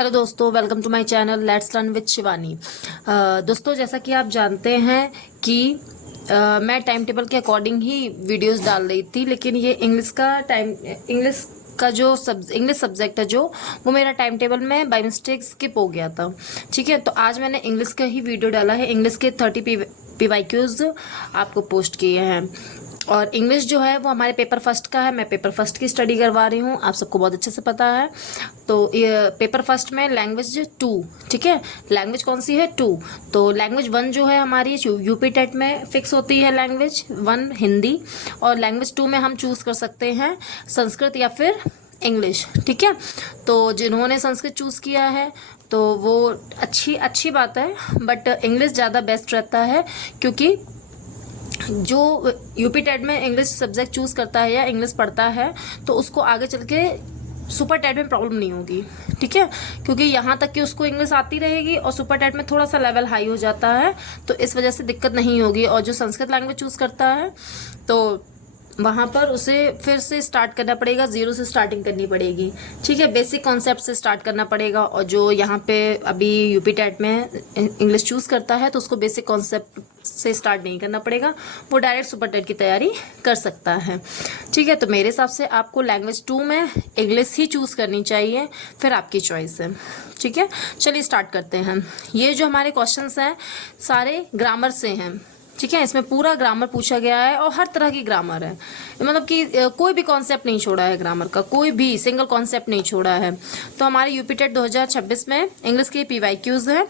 Hello दोस्तों, welcome to my channel let's learn with Shivani. दोस्तों, जैसा कि आप जानते हैं कि मैं टाइम टेबल के अकॉर्डिंग ही वीडियोस डाल रही थी, लेकिन ये इंग्लिश का जो इंग्लिश सब्जेक्ट है जो वो मेरा टाइम टेबल में बाय मिस्टेक स्किप हो गया था। ठीक है, तो आज मैंने इंग्लिश का ही वीडियो डाला है। इंग्लिश के 30 PYQs आपको पोस्ट किए हैं और इंग्लिश जो है वो हमारे पेपर फर्स्ट का है। मैं पेपर फर्स्ट की स्टडी करवा रही हूँ, आप सबको बहुत अच्छे से पता है। तो ये पेपर फर्स्ट में लैंग्वेज 2, ठीक है। लैंग्वेज कौन सी है? 2। तो लैंग्वेज 1 जो है हमारी यूपी टेट में फिक्स होती है, लैंग्वेज 1 हिंदी, और लैंग्वेज 2 में हम चूज़ कर सकते हैं संस्कृत या फिर इंग्लिश, ठीक है। तो जिन्होंने संस्कृत चूज़ किया है तो वो अच्छी बात है, बट इंग्लिश ज़्यादा बेस्ट रहता है, क्योंकि जो यूपी टेट में इंग्लिश सब्जेक्ट चूज़ करता है या इंग्लिश पढ़ता है तो उसको आगे चल के सुपर टेट में प्रॉब्लम नहीं होगी, ठीक है। क्योंकि यहाँ तक कि उसको इंग्लिश आती रहेगी और सुपर टेट में थोड़ा सा लेवल हाई हो जाता है, तो इस वजह से दिक्कत नहीं होगी। और जो संस्कृत लैंग्वेज चूज़ करता है तो वहाँ पर उसे फिर से स्टार्ट करना पड़ेगा, ज़ीरो से स्टार्टिंग करनी पड़ेगी, ठीक है। बेसिक कॉन्सेप्ट से स्टार्ट करना पड़ेगा। और जो यहाँ पे अभी यूपी टेट में इंग्लिश चूज़ करता है तो उसको बेसिक कॉन्सेप्ट से स्टार्ट नहीं करना पड़ेगा, वो डायरेक्ट सुपर टेट की तैयारी कर सकता है, ठीक है। तो मेरे हिसाब से आपको लैंग्वेज 2 में इंग्लिश ही चूज़ करनी चाहिए, फिर आपकी चॉइस है, ठीक है। चलिए स्टार्ट करते हैं। ये जो हमारे क्वेश्चंस हैं सारे ग्रामर से हैं, ठीक है। इसमें पूरा ग्रामर पूछा गया है और हर तरह की ग्रामर है, मतलब कि कोई भी कॉन्सेप्ट नहीं छोड़ा है ग्रामर का, कोई भी सिंगल कॉन्सेप्ट नहीं छोड़ा है। तो हमारे यूपी टेट 2026 में इंग्लिश के PYQs है,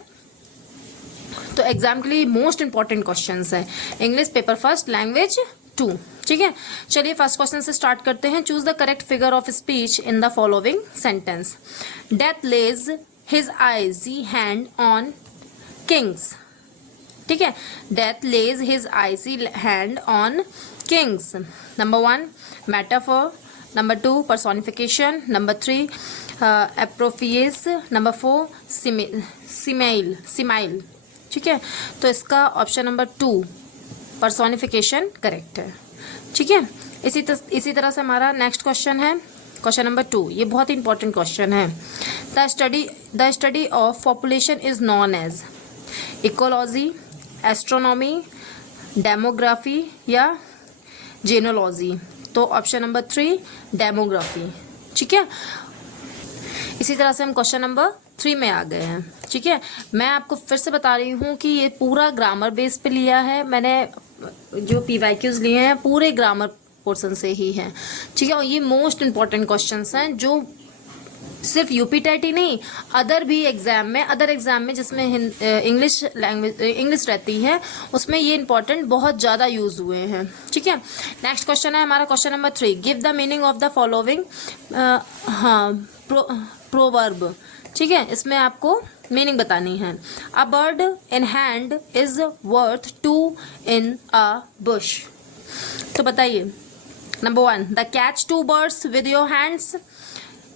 तो एग्जाम के लिए मोस्ट इंपॉर्टेंट क्वेश्चंस है। इंग्लिश पेपर फर्स्ट लैंग्वेज 2, ठीक है। चलिए फर्स्ट क्वेश्चन से स्टार्ट करते हैं। Choose the correct figure of speech in the following sentence. Death lays his icy hand on kings, ठीक है। Death lays his icy hand on kings. Number 1 metaphor, number 2 personification, number 3 एप्रोफिएस, number 4 simile, ठीक है। तो इसका option number 2 personification correct है, ठीक है। इसी तरह से हमारा नेक्स्ट क्वेश्चन है, क्वेश्चन नंबर 2। ये बहुत इंपॉर्टेंट क्वेश्चन है। The study of population is known as ecology, astronomy, demography या जेनोलॉजी। तो ऑप्शन नंबर 3 डेमोग्राफी, ठीक है। इसी तरह से हम क्वेश्चन नंबर 3 में आ गए हैं, ठीक है। मैं आपको फिर से बता रही हूँ कि ये पूरा ग्रामर बेस पे लिया है मैंने, जो PYQs लिए हैं पूरे ग्रामर पोर्शन से ही हैं, ठीक है। और ये मोस्ट इंपॉर्टेंट क्वेश्चंस हैं जो सिर्फ यूपी टेट ही नहीं, अदर एग्जाम में जिसमें इंग्लिश रहती है उसमें ये इंपॉर्टेंट बहुत ज़्यादा यूज़ हुए हैं, ठीक है। नेक्स्ट क्वेश्चन है हमारा question number 3। Give the meaning of the following proverb, ठीक है। इसमें आपको मीनिंग बतानी है। A bird in hand is worth 2 in a bush. तो बताइए, number 1 the catch 2 birds with your hands,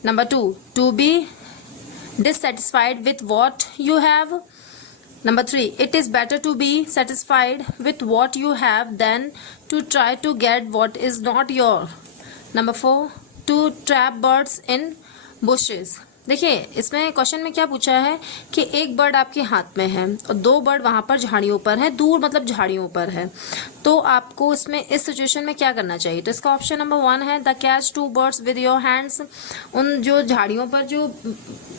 number 2 to be dissatisfied with what you have, number 3 it is better to be satisfied with what you have than to try to get what is not your, number 4 to trap birds in bushes। देखिए इसमें question में क्या पूछा है कि एक bird आपके हाथ में है और 2 बर्ड वहाँ पर झाड़ियों पर है, दूर मतलब झाड़ियों पर है, तो आपको इसमें इस सिचुएशन में क्या करना चाहिए। तो इसका ऑप्शन नंबर 1 है the catch 2 birds with your hands. उन जो झाड़ियों पर जो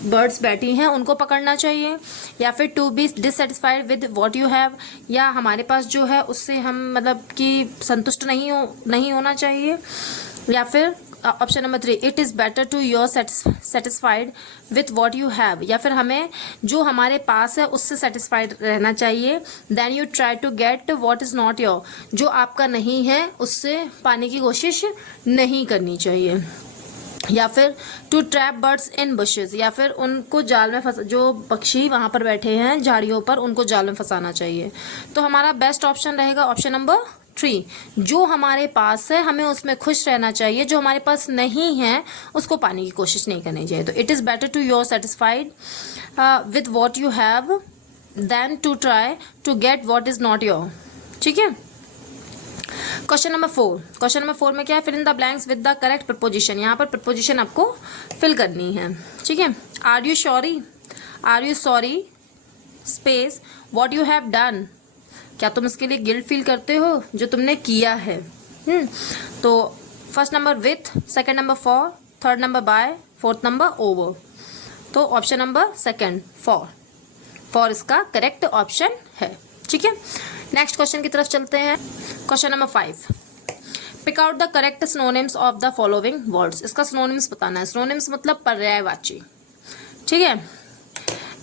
बर्ड्स बैठी हैं उनको पकड़ना चाहिए, या फिर to be dissatisfied with what you have, या हमारे पास जो है उससे हम मतलब कि संतुष्ट नहीं होना चाहिए, या फिर option number 3 it is better to your satisfied with what you have, या फिर हमें जो हमारे पास है उससे सेटिस्फाइड रहना चाहिए। Then you try to get what is not your, जो आपका नहीं है उससे पाने की कोशिश नहीं करनी चाहिए, या फिर to trap birds in bushes, या फिर उनको जाल में फंसा, जो पक्षी वहाँ पर बैठे हैं झाड़ियों पर उनको जाल में फंसाना चाहिए। तो हमारा बेस्ट ऑप्शन रहेगा ऑप्शन नंबर 3, जो हमारे पास है हमें उसमें खुश रहना चाहिए, जो हमारे पास नहीं है उसको पाने की कोशिश नहीं करनी चाहिए। तो it is better to your satisfied with what you have then to try to get what is not your, ठीक है। क्वेश्चन नंबर 4, क्वेश्चन नंबर 4 में क्या है, fill in the blanks with the correct preposition. यहाँ पर preposition आपको fill करनी है, ठीक है। Are you sorry space what you have done, क्या तुम इसके लिए गिल्ट फील करते हो जो तुमने किया है। तो first number with, second number for, third number by, fourth number over. तो ऑप्शन नंबर सेकंड फॉर इसका करेक्ट ऑप्शन है, ठीक है। नेक्स्ट क्वेश्चन की तरफ चलते हैं। Question number 5, pick out the correct synonyms of the following words. इसका सिनोनिम्स बताना है। सिनोनिम्स मतलब पर्यायवाची, ठीक है।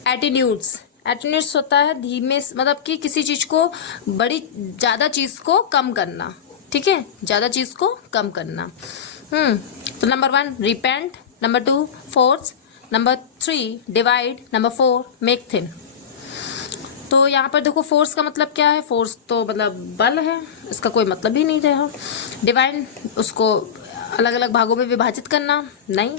एटीट्यूड्स होता है धीमे, मतलब कि किसी चीज को ज्यादा चीज को कम करना, ठीक है, ज्यादा चीज को कम करना। तो number 1 repent, number 2 force, number 3 divide, number 4 make thin. तो यहाँ पर देखो फोर्स का मतलब क्या है, फोर्स तो मतलब बल है, इसका कोई मतलब ही नहीं रहा। डिवाइड उसको अलग अलग भागों में विभाजित करना, नहीं।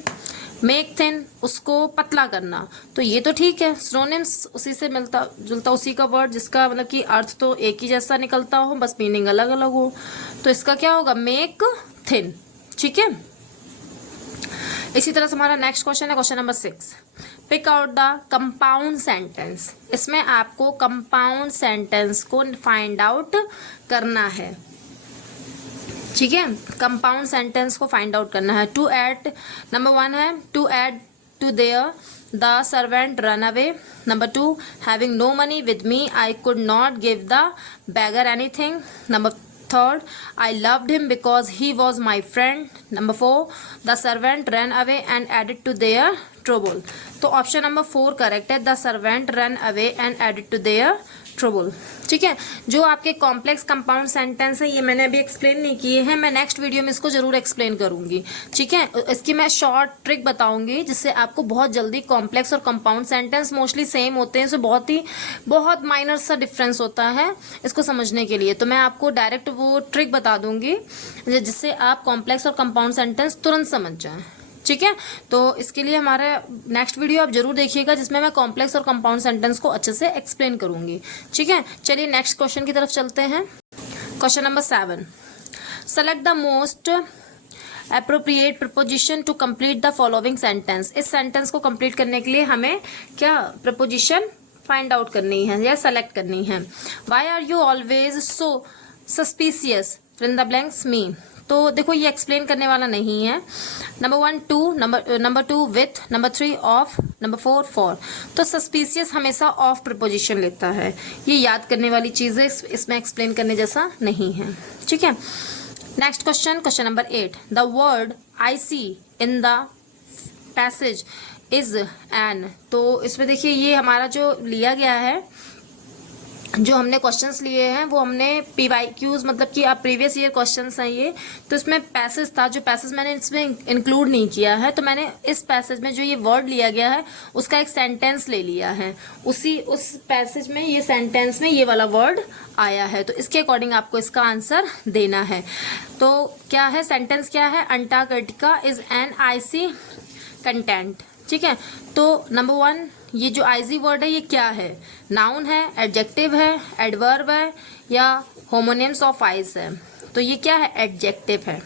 मेक थिन उसको पतला करना, तो ये तो ठीक है। सिनोनिम्स उसी से मिलता जुलता उसी का वर्ड जिसका मतलब कि अर्थ तो एक ही जैसा निकलता हो, बस मीनिंग अलग अलग हो। तो इसका क्या होगा, मेक थिन, ठीक है। इसी तरह से हमारा नेक्स्ट क्वेश्चन है question number 6, pick out the compound sentence. इसमें आपको कंपाउंड सेंटेंस को फाइंड आउट करना है, ठीक है। कंपाउंड सेंटेंस को फाइंड आउट करना है। टू ऐड, नंबर 1 है to add to their the servant run away, number 2 having no money with me I could not give the beggar anything, number 3 I loved him because he was my friend, number 4 the servant ran away and added to their trouble। तो option number 4 correct है, the servant run away and added to their trouble, ठीक है। जो आपके complex compound sentence है ये मैंने अभी एक्सप्लेन नहीं किए हैं, मैं नेक्स्ट वीडियो में इसको जरूर एक्सप्लेन करूंगी, ठीक है। इसकी मैं शॉर्ट ट्रिक बताऊंगी जिससे आपको बहुत जल्दी कॉम्प्लेक्स और कंपाउंड सेंटेंस मोस्टली सेम होते हैं, सो बहुत माइनर सा डिफरेंस होता है इसको समझने के लिए। तो मैं आपको डायरेक्ट वो ट्रिक बता दूंगी जिससे आप कॉम्प्लेक्स और कंपाउंड सेंटेंस तुरंत समझ जाएं, ठीक है। तो इसके लिए हमारा नेक्स्ट वीडियो आप जरूर देखिएगा जिसमें मैं कॉम्प्लेक्स और कंपाउंड सेंटेंस को अच्छे से एक्सप्लेन करूंगी, ठीक है। चलिए नेक्स्ट क्वेश्चन की तरफ चलते हैं। Question number 7, select the most appropriate preposition to complete the following sentence. इस सेंटेंस को कंप्लीट करने के लिए हमें क्या प्रपोजिशन फाइंड आउट करनी है या सेलेक्ट करनी है। Why are you always so suspicious, fill in the blanks मी। तो देखो ये एक्सप्लेन करने वाला नहीं है। Number 1 to, number 2 with, number 3 of, number 4 for. तो सस्पिशियस हमेशा ऑफ प्रपोजिशन लेता है, ये याद करने वाली चीज़ है, इसमें एक्सप्लेन करने जैसा नहीं है, ठीक है। Next question, question number 8, the word icy in the passage is an. तो इसमें देखिए ये हमारा जो लिया गया है, जो हमने क्वेश्चंस लिए हैं वो हमने PYQs मतलब कि आप प्रीवियस ईयर क्वेश्चंस हैं ये, तो इसमें पैसेज था, जो पैसेज मैंने इसमें इंक्लूड नहीं किया है, तो मैंने इस पैसेज में जो ये वर्ड लिया गया है उसका एक सेंटेंस ले लिया है, उस पैसेज में ये सेंटेंस में ये वाला वर्ड आया है, तो इसके अकॉर्डिंग आपको इसका आंसर देना है। तो क्या है सेंटेंस, क्या है, Antarctica is an icy continent, ठीक है। तो नंबर 1 ये जो आईजी वर्ड है ये क्या है, नाउन है, एडजेक्टिव है, एडवर्ब है या होमोनिम्स ऑफ आइज है। तो ये क्या है, एडजेक्टिव है,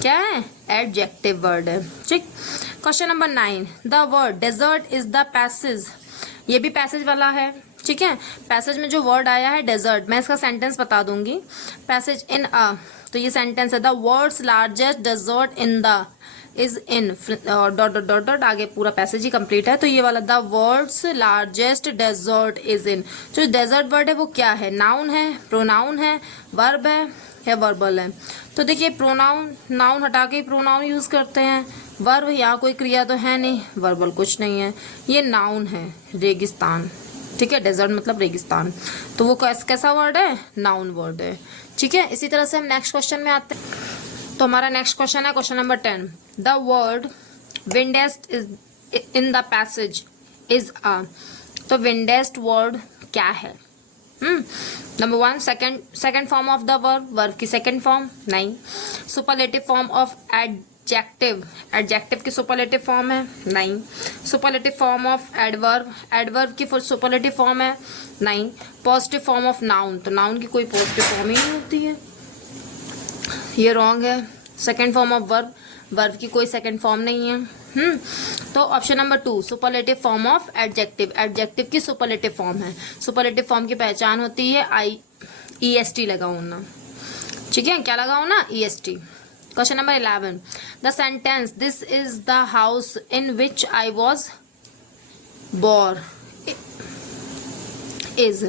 क्या है, एडजेक्टिव वर्ड है, ठीक। Question number 9, the word desert is the passage. ये भी पैसेज वाला है, ठीक है। पैसेज में जो वर्ड आया है डेजर्ट, मैं इसका सेंटेंस बता दूंगी। पैसेज इन अ, तो ये सेंटेंस है, the world's largest desert in the is in dot dot dot dot, आगे पूरा पैसेज ही कंप्लीट है। तो ये वाला the world's largest desert is in, जो डेजर्ट वर्ड है वो क्या है, नाउन है, प्रोनाउन है, वर्ब है या वर्बल है। तो देखिए प्रोनाउन, नाउन हटा के प्रोनाउन यूज करते हैं, वर्ब यहाँ कोई क्रिया तो है नहीं, वर्बल कुछ नहीं है, ये नाउन है, रेगिस्तान, ठीक है। डेजर्ट मतलब रेगिस्तान, तो वो कैसा वर्ड है, नाउन वर्ड है, ठीक है। इसी तरह से हम नेक्स्ट क्वेश्चन में आते हैं। तो हमारा नेक्स्ट क्वेश्चन है question number 10, the word windiest is in the passage is a. तो विंडेस्ट वर्ड क्या है, number 1 second form of the verb की सेकंड फॉर्म, नहीं। सुपरलेटिव फॉर्म ऑफ एडजेक्टिव की सुपरलेटिव फॉर्म है, नहीं। सुपरलेटिव फॉर्म ऑफ एडवर्ब की superlative form है, नहीं। पॉजिटिव फॉर्म ऑफ नाउन, तो नाउन की कोई पॉजिटिव फॉर्म ही नहीं होती है, ये रॉन्ग है। Second form of verb, verb की कोई सेकेंड फॉर्म नहीं है। तो option number 2 superlative form of adjective, adjective की सुपरलेटिव फॉर्म है। सुपरलेटिव फॉर्म की पहचान होती है EST लगाओ ना, ठीक है, क्या लगाओ ना, EST। Question number 11 the sentence this is the house in which I was born is,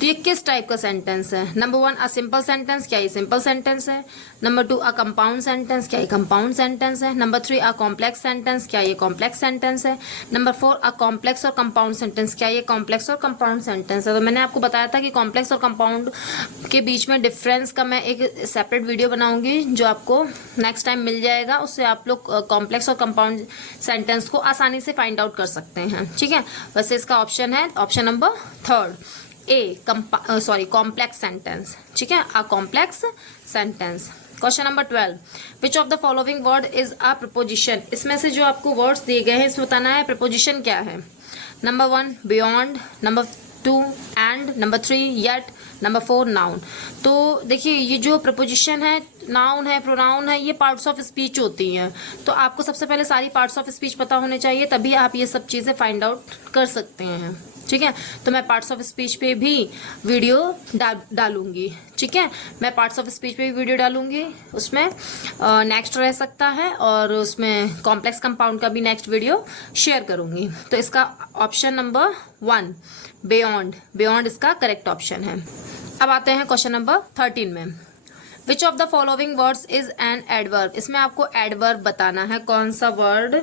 तो ये किस टाइप का सेंटेंस है? नंबर 1 अ सिंपल सेंटेंस, क्या ये सिंपल सेंटेंस है? नंबर 2 अ कंपाउंड सेंटेंस, क्या ये कंपाउंड सेंटेंस है? नंबर 3 अ कॉम्प्लेक्स सेंटेंस, क्या ये कॉम्प्लेक्स सेंटेंस है? नंबर 4 अ कॉम्प्लेक्स और कंपाउंड सेंटेंस, क्या ये कॉम्प्लेक्स और कंपाउंड सेंटेंस है? तो मैंने आपको बताया था कि कॉम्प्लेक्स और कंपाउंड के बीच में डिफरेंस का मैं एक सेपरेट वीडियो बनाऊंगी जो आपको नेक्स्ट टाइम मिल जाएगा। उससे आप लोग कॉम्प्लेक्स और कंपाउंड सेंटेंस को आसानी से फाइंड आउट कर सकते हैं, ठीक है। वैसे इसका ऑप्शन है ऑप्शन नंबर 3 कॉम्प्लेक्स सेंटेंस, ठीक है, a complex sentence. Question number 12 which of the following word is a preposition, इसमें से जो आपको वर्ड्स दिए गए हैं इसमें बताना है प्रपोजिशन क्या है। Number 1 beyond, number 2 and, number 3 yet, number 4 noun. तो देखिए ये जो प्रपोजिशन है, नाउन है, प्रोनाउन है, ये पार्ट्स ऑफ स्पीच होती हैं। तो आपको सबसे पहले सारी पार्ट्स ऑफ स्पीच पता होने चाहिए, तभी आप ये सब चीज़ें फाइंड आउट कर सकते हैं, ठीक है। तो मैं पार्ट्स ऑफ स्पीच पे भी वीडियो डालूंगी, ठीक है, मैं पार्ट्स ऑफ स्पीच पे भी वीडियो डालूंगी, उसमें नेक्स्ट रह सकता है, और उसमें कॉम्प्लेक्स कंपाउंड का भी नेक्स्ट वीडियो शेयर करूंगी। तो इसका ऑप्शन नंबर 1 बियॉन्ड, बियॉन्ड इसका करेक्ट ऑप्शन है। अब आते हैं क्वेश्चन नंबर 13 में। विच of the following words is an adverb, इसमें आपको एडवर्ब बताना है, कौन सा वर्ड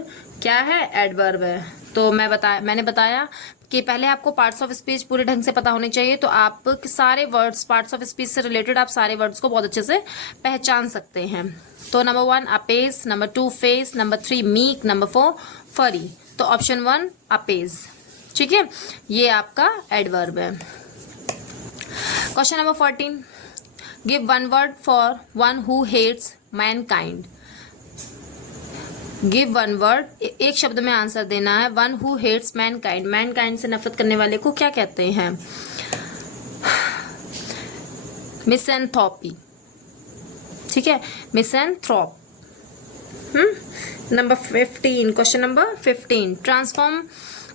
क्या है, एडवर्ब है। तो मैंने बताया कि पहले आपको पार्ट्स ऑफ स्पीच पूरे ढंग से पता होने चाहिए, तो आप सारे वर्ड्स पार्ट्स ऑफ स्पीच से रिलेटेड आप सारे वर्ड्स को बहुत अच्छे से पहचान सकते हैं। तो number 1 appease, number 2 face, number 3 meek, number 4 fury. तो ऑप्शन 1 अपेज, ठीक है, ये आपका एडवर्ब है। Question number 14 give one word for one who hates mankind, give one word, एक शब्द में आंसर देना है। One who hates mankind, mankind से नफरत करने वाले को क्या कहते हैं? मिसैंथ्रोपी, ठीक है, misanthrope. Number 15 question number 15 transform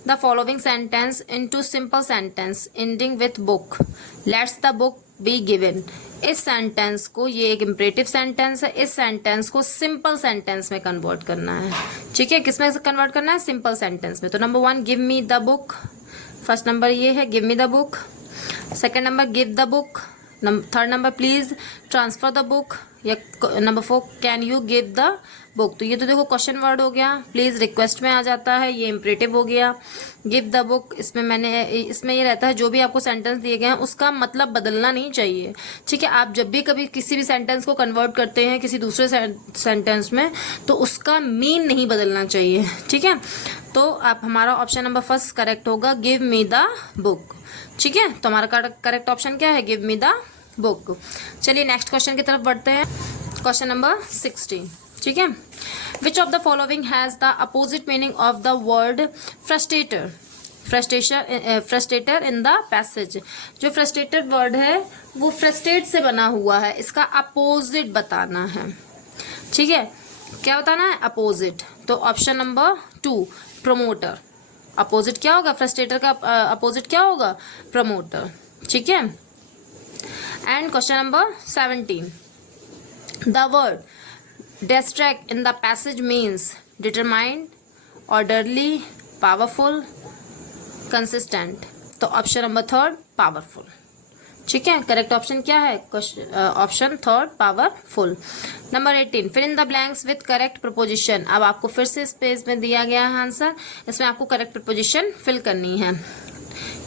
the following sentence into simple sentence ending with book, let's the book be given. इस सेंटेंस को, ये एक इम्परेटिव सेंटेंस है, इस सेंटेंस को सिंपल सेंटेंस में कन्वर्ट करना है, ठीक है। किसमें कन्वर्ट करना है? सिंपल सेंटेंस में। तो number 1 give me the book, first number ये है give me the book. Second number give the book, third number please transfer the book, या number 4 can you give the book. तो ये तो देखो क्वेश्चन वर्ड हो गया, प्लीज रिक्वेस्ट में आ जाता है, ये इम्परेटिव हो गया। गिव द बुक, इसमें ये रहता है जो भी आपको सेंटेंस दिए गए हैं उसका मतलब बदलना नहीं चाहिए, ठीक है। आप जब भी कभी किसी भी सेंटेंस को कन्वर्ट करते हैं किसी दूसरे सेंटेंस में, तो उसका मीन नहीं बदलना चाहिए, ठीक है। तो आप हमारा ऑप्शन नंबर 1 करेक्ट होगा, गिव मी द बुक, ठीक है। तो हमारा करेक्ट ऑप्शन क्या है? Give me the book. चलिए नेक्स्ट क्वेश्चन की तरफ बढ़ते हैं। क्वेश्चन नंबर 16, ठीक है। Which of the following has the opposite meaning of the word frustrator, frustrator in the passage. जो फ्रस्ट्रेटर वर्ड है वो फ्रस्ट्रेट से बना हुआ है, इसका अपोजिट बताना है, ठीक है। क्या बताना है? अपोजिट। तो ऑप्शन नंबर 2 प्रमोटर, अपोजिट क्या होगा? फ्रस्ट्रेटर का अपोजिट क्या होगा? प्रमोटर, ठीक है। And question number 17 the word distract in the passage means determined, orderly, powerful, consistent. तो ऑप्शन नंबर 3 पावरफुल, ठीक है। करेक्ट ऑप्शन क्या है? Option 3 powerful. Number 18 fill in the blanks with correct preposition. अब आपको फिर से इस पेज में दिया गया है आंसर, इसमें आपको करेक्ट प्रपोजिशन फिल करनी है।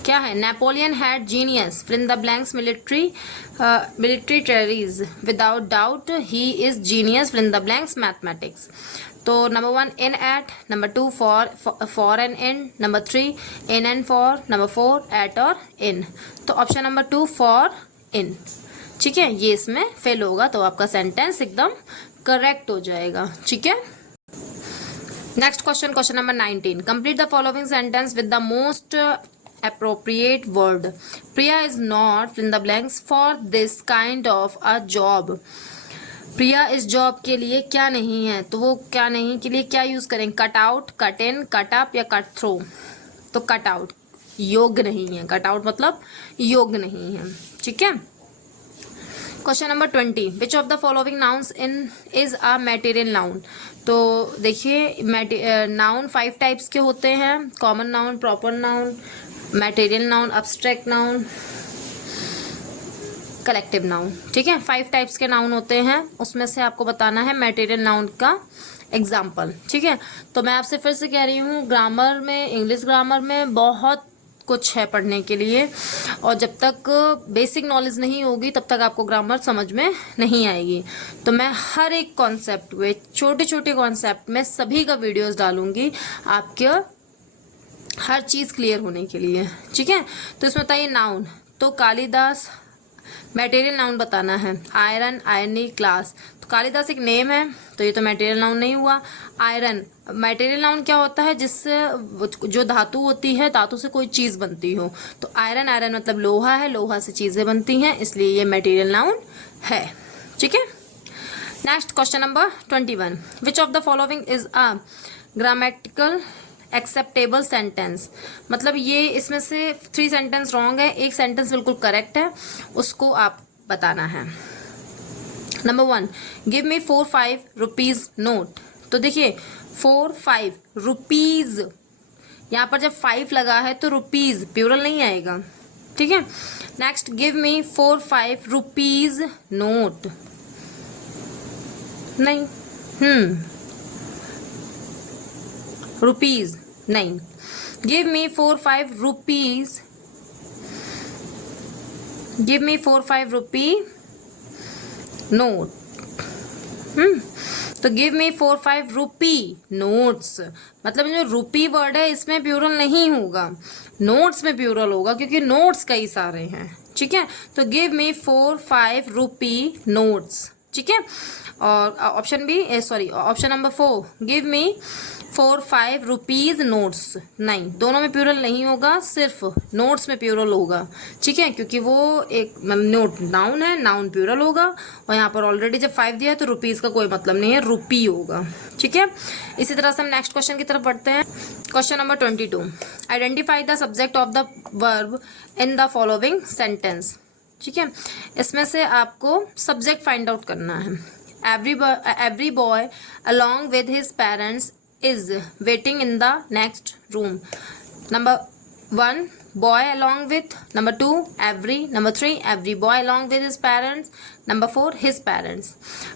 क्या है? Napoleon had genius, fill in the blanks military territories, without doubt he is genius, fill in the blanks mathematics. तो number 1 in at, number 2 for and in, number 3 in and for, number 4 at और in. तो option number 2 for in, ठीक है, ये इसमें fail होगा, तो आपका सेंटेंस एकदम करेक्ट हो जाएगा, ठीक है। Next question, question number 19 complete the following sentence with the most appropriate word. Priya is not fill in the blanks for this kind of a job. प्रिया इस जॉब के लिए क्या नहीं है, तो वो क्या नहीं के लिए क्या यूज करें, cut out, cut in, cut up या कट थ्रो। तो कट आउट योग्य नहीं है, कट आउट मतलब योग्य नहीं है। ठीक है। Question number 20, which of the following nouns in is a material noun. तो देखिए नाउन 5 टाइप्स के होते हैं, common noun, proper noun, material noun, abstract noun, collective noun. ठीक है, 5 टाइप्स के नाउन होते हैं, उसमें से आपको बताना है मटेरियल नाउन का एग्जाम्पल। ठीक है, तो मैं आपसे फिर से कह रही हूँ, ग्रामर में, इंग्लिश ग्रामर में बहुत कुछ है पढ़ने के लिए, और जब तक बेसिक नॉलेज नहीं होगी तब तक आपको ग्रामर समझ में नहीं आएगी। तो मैं हर एक कॉन्सेप्ट में, छोटे छोटे कॉन्सेप्ट में सभी का वीडियोस डालूंगी आपके हर चीज़ क्लियर होने के लिए। ठीक है, तो इसमें बताइए नाउन, तो कालिदास, मटेरियल नाउन बताना है, आयरन, आयरनी, क्लास। तो कालिदास एक नेम है, तो ये तो मटेरियल नाउन नहीं हुआ। आयरन मटेरियल नाउन क्या होता है, जिससे जो धातु होती है, धातु से कोई चीज़ बनती हो। तो आयरन, आयरन मतलब लोहा है, लोहा से चीज़ें बनती हैं, इसलिए ये मटेरियल नाउन है। ठीक है। Next question number 21, which of the following is a grammatical acceptable sentence. मतलब ये इसमें से 3 सेंटेंस रॉन्ग है, एक सेंटेंस बिल्कुल करेक्ट है, उसको आप बताना है। Number 1, give me 4-5 rupees note. तो देखिए 4-5 रुपीज, यहाँ पर जब 5 लगा है तो रुपीज प्लूरल नहीं आएगा। ठीक है। Next, give me 4-5 rupees note, नहीं, रुपीज नहीं। Give me 4-5 rupees, give me 4-5 rupee note. तो गिव मी 4-5 रुपी नोट्स, मतलब जो रुपी वर्ड है इसमें प्लूरल नहीं होगा, नोट्स में प्लूरल होगा, क्योंकि नोट्स कई सारे हैं। ठीक है, तो गिव मी 4-5 रुपी नोट्स। ठीक है, और option B, sorry option number 4, give me 4-5 rupees notes, नहीं, दोनों में प्लूरल नहीं होगा, सिर्फ नोट्स में प्लूरल होगा। ठीक है, क्योंकि वो एक नोट नाउन है, नाउन प्लूरल होगा, और यहाँ पर ऑलरेडी जब 5 दिया है तो रुपीज का कोई मतलब नहीं है, रुपी होगा। ठीक है, इसी तरह से हम नेक्स्ट क्वेश्चन की तरफ बढ़ते हैं। Question number 22, identify the subject of the verb in the following sentence. ठीक है, इसमें से आपको सब्जेक्ट फाइंड आउट करना है। Every boy along with his parents is waiting in the next room. Number 1, boy along with. Number 2, every. Number 3, every boy along with his parents. Number 4, his parents.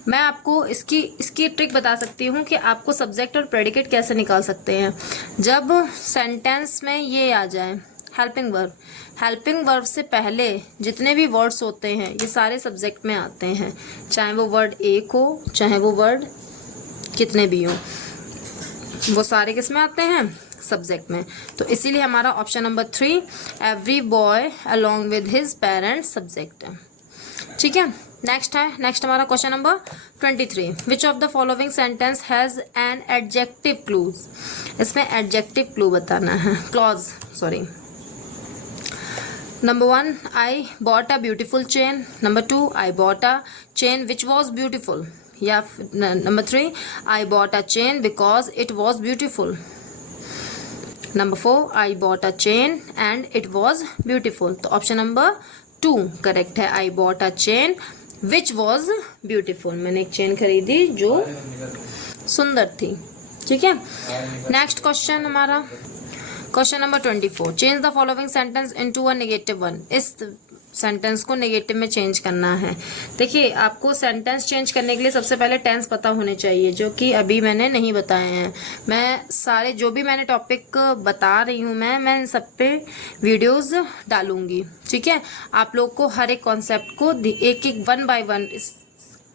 मैं आपको इसकी trick बता सकती हूँ कि आपको सब्जेक्ट और प्रेडिकेट कैसे निकाल सकते हैं। जब सेंटेंस में ये आ जाए हेल्पिंग वर्ब, हेल्पिंग वर्ब से पहले जितने भी वर्ड्स होते हैं ये सारे सब्जेक्ट में आते हैं, चाहे वो वर्ड एक हो, चाहे वो वर्ड कितने भी हो, वो सारे किस में आते हैं, सब्जेक्ट में। तो इसीलिए हमारा option number 3, every boy along with his parents subject है। ठीक है, नेक्स्ट हमारा question number 23, which of the following sentence has an adjective clause. इसमें एडजेक्टिव क्लू बताना है, clause sorry. Number 1, I bought a beautiful chain. Number 2, I bought a chain which was beautiful, या number 3, I bought a chain because it was beautiful. Number 4, I bought a chain and it was beautiful. तो option number 2 correct है, आई bought a chain which was beautiful. मैंने एक chain खरीदी जो सुंदर थी। ठीक है, नेक्स्ट क्वेश्चन हमारा question number 24, change the following sentence into a negative one. इस सेंटेंस को नेगेटिव में चेंज करना है। देखिए आपको सेंटेंस चेंज करने के लिए सबसे पहले टेंस पता होने चाहिए, जो कि अभी मैंने नहीं बताए हैं। मैं सारे जो भी मैंने टॉपिक बता रही हूँ मैं इन सब पे वीडियोस डालूंगी। ठीक है, आप लोग को हर एक कॉन्सेप्ट को एक एक 1 बाय 1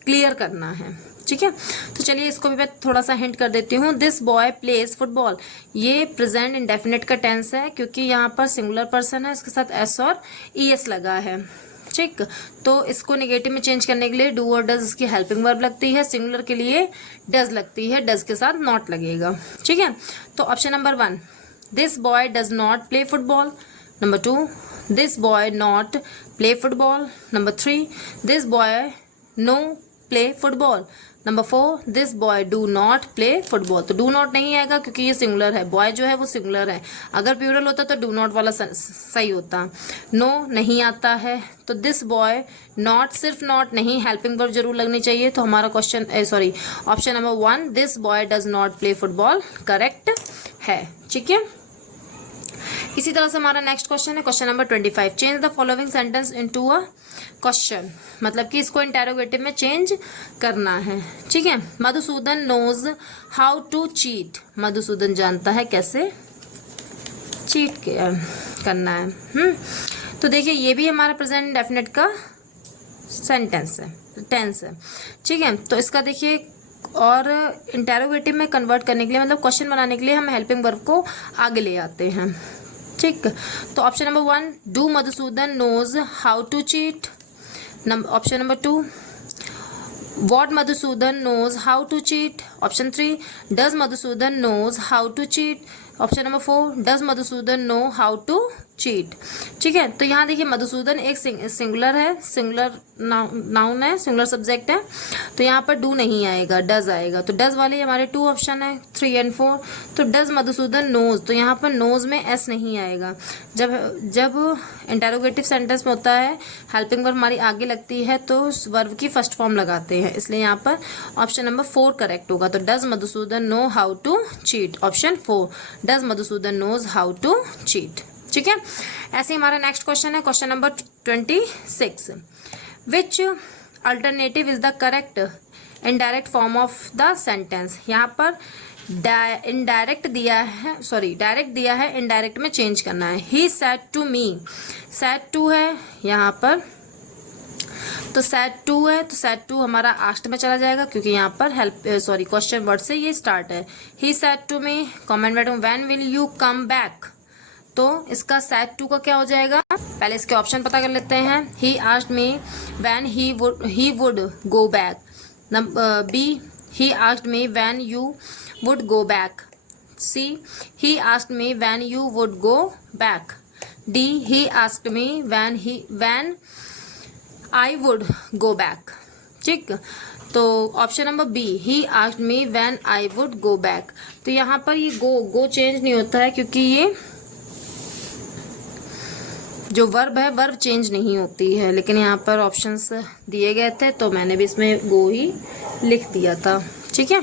क्लियर करना है। ठीक है, तो चलिए इसको भी मैं थोड़ा सा हिंट कर देती हूँ। दिस बॉय प्लेज फुटबॉल, ये प्रेजेंट इंडेफिनिट का टेंस है, क्योंकि यहाँ पर सिंगुलर पर्सन है, इसके साथ एस और ईएस लगा है। ठीक, तो इसको नेगेटिव में चेंज करने के लिए डू और डज इसकी हेल्पिंग वर्ब लगती है, सिंगुलर के लिए डज लगती है, डज के साथ नॉट लगेगा। ठीक है, तो option number 1, this boy does not play football. Number 2, this boy not play football. Number 3, this boy no play football. Number 4, this boy do not play football. तो डू नॉट नहीं आएगा क्योंकि ये सिंगुलर है, बॉय जो है वो singular है। अगर प्लूरल होता तो डू नॉट वाला सही होता। नो नहीं आता है, तो दिस बॉय नॉट, सिर्फ नॉट नहीं, हेल्पिंग वर्ब जरूर लगनी चाहिए। तो हमारा question option number 1, this boy does not play football correct है। ठीक है, इसी तरह से हमारा नेक्स्ट क्वेश्चन है question number 25, change the following sentence into a question. मतलब कि इसको इंटेरोगेटिव में चेंज करना है। ठीक है, Madhusudan knows how to cheat. Madhusudan जानता है कैसे चीट करना है। तो देखिए ये भी हमारा प्रेजेंट इंडेफिनिट का सेंटेंस है, टेंस है। ठीक है, तो इसका देखिए और इंटेरोगेटिव में कन्वर्ट करने के लिए, मतलब क्वेश्चन बनाने के लिए हम हेल्पिंग वर्ब को आगे ले आते हैं। ठीक, तो option number 1, do Madhusudan knows how to cheat. Option number 2, what Madhusudan knows how to cheat. Option 3, does Madhusudan knows how to cheat. Option number 4, does Madhusudan know how to cheat. ठीक है, तो यहाँ देखिए मधुसूदन एक सिंगुलर है, सिंगुलर नाउन है, सिंगुलर सब्जेक्ट है, तो यहाँ पर डू नहीं आएगा, डज आएगा। तो डज वाले हमारे 2 ऑप्शन है 3 एंड 4। तो डज मधुसूदन नोज, तो यहाँ पर नोज में एस नहीं आएगा। जब इंटेरोगेटिव सेंटेंस में होता है, हेल्पिंग वर्ब हमारी आगे लगती है तो वर्ब की फर्स्ट फॉर्म लगाते हैं, इसलिए यहाँ पर ऑप्शन नंबर 4 करेक्ट होगा। तो does Madhusudan know how to cheat, option 4, does Madhusudan knows how to cheat. ठीक है, ऐसे हमारा नेक्स्ट क्वेश्चन है question number 26, which alternative is the correct indirect form of the sentence. यहाँ पर इनडायरेक्ट दिया है, डायरेक्ट दिया है, इनडायरेक्ट में चेंज करना है। He said to me, said to है यहाँ पर, तो सेड टू है, तो सेड टू हमारा आस्ट में चला जाएगा क्योंकि यहाँ पर क्वेश्चन वर्ड से ये स्टार्ट है। He said to me, comment में when will you come back, तो इसका सेड टू का क्या हो जाएगा, पहले इसके ऑप्शन पता कर लेते हैं। He asked me when he would go back. B, he asked me when you would go back. C, he asked me when you would go back. D, he asked me when I would go back. ठीक, तो option number B, he asked me when I would go back. तो यहाँ पर ये गो change नहीं होता है क्योंकि ये जो वर्ब है वर्ब चेंज नहीं होती है, लेकिन यहाँ पर ऑप्शंस दिए गए थे तो मैंने भी इसमें गो ही लिख दिया था। ठीक है,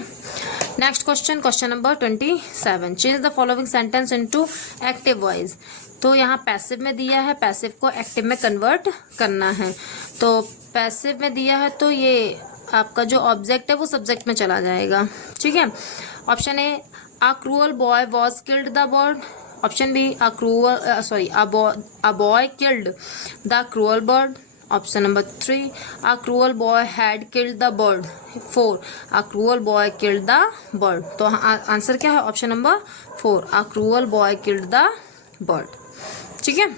next question question number 27, change the following sentence into active voice. तो यहाँ पैसिव में दिया है, पैसिव को एक्टिव में कन्वर्ट करना है। तो पैसिव में दिया है तो ये आपका जो ऑब्जेक्ट है वो सब्जेक्ट में चला जाएगा। ठीक है, option A, a cruel boy was killed the bird. Option B, a boy killed the cruel bird. Option number 3, a cruel boy had killed the bird. 4, a cruel boy killed the bird. तो answer क्या है, option number 4, a cruel boy killed the bird. ठीक है,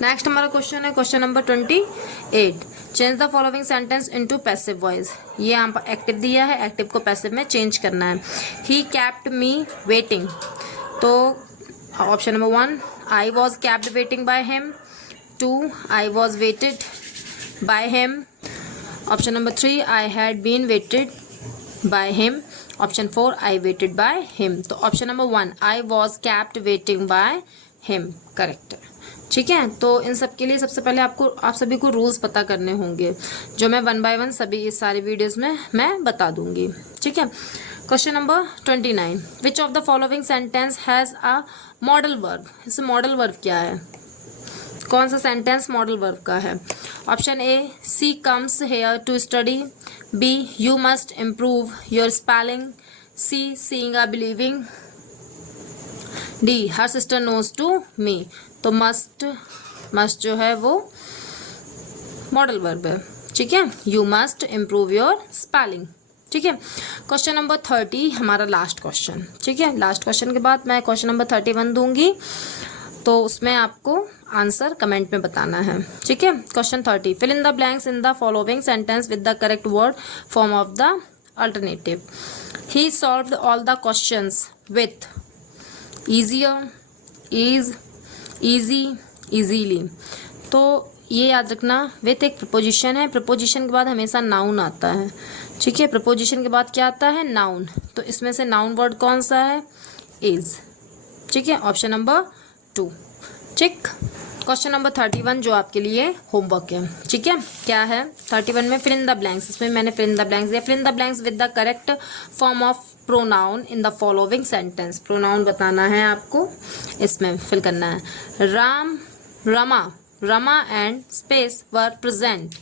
next हमारा question है question number 28, change the following sentence into passive voice. ये यहाँ पर एक्टिव दिया है, एक्टिव को पैसिव में चेंज करना है। ही kept me waiting, तो option number 1, I was kept waiting by him. 2, I was waited by him. Option number 3, I had been waited by him. Option 4, I waited by him. तो option number 1, I was kept waiting by him correct. ठीक है, तो इन सब के लिए सबसे पहले आप सभी को रूल्स पता करने होंगे, जो मैं 1 बाय 1 सभी इस सारे वीडियोस में मैं बता दूंगी। ठीक है, question number 29, which of the following sentence has a modal verb. इस मॉडल वर्ब क्या है, कौन सा सेंटेंस मॉडल वर्ब का है। Option A, she comes here to study. B, you must improve your spelling. C, seeing a believing. D, her sister knows to me. तो must जो है वो मॉडल वर्ब है। ठीक है, you must improve your spelling. ठीक है, question number 30 हमारा लास्ट क्वेश्चन। ठीक है, लास्ट क्वेश्चन के बाद मैं क्वेश्चन नंबर 31 दूंगी, तो उसमें आपको आंसर कमेंट में बताना है। ठीक है, question 30, fill in the blanks in the following sentence with the correct word form of the alternative. He solved all the questions with easier, ease, easy, easily. तो ये याद रखना, विथ एक प्रपोजिशन है, प्रपोजिशन के बाद हमेशा नाउन आता है, ठीक है। प्रपोजिशन के बाद क्या आता है, नाउन। तो इसमें से नाउन वर्ड कौन सा है, इज, ठीक है, ऑप्शन नंबर 2, ठीक। क्वेश्चन नंबर 31 जो आपके लिए होमवर्क है, ठीक है, क्या है 31 में, फिल इन द ब्लैंक्स। इसमें मैंने फिल इन द ब्लैंक्स दिया, fill in the blanks with the correct form of pronoun in the following sentence. Pronoun बताना है आपको, इसमें फिल करना है। Ram, Rama, Rama and space were present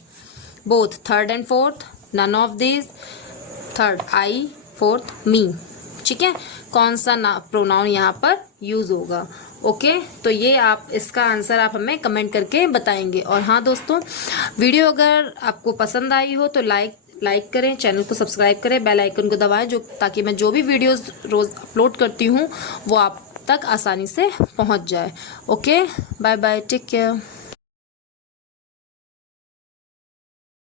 both third and fourth, none of this, third I, fourth me, ठीक है। कौन सा प्रोनाउन यहाँ पर यूज होगा, ओके। तो ये आप इसका आंसर आप हमें कमेंट करके बताएंगे। और हाँ दोस्तों, वीडियो अगर आपको पसंद आई हो तो लाइक करें, चैनल को सब्सक्राइब करें, बेल आइकन को दबाएं, जो ताकि मैं जो भी वीडियोस रोज अपलोड करती हूँ वो आप तक आसानी से पहुँच जाए। Okay, bye bye, take care.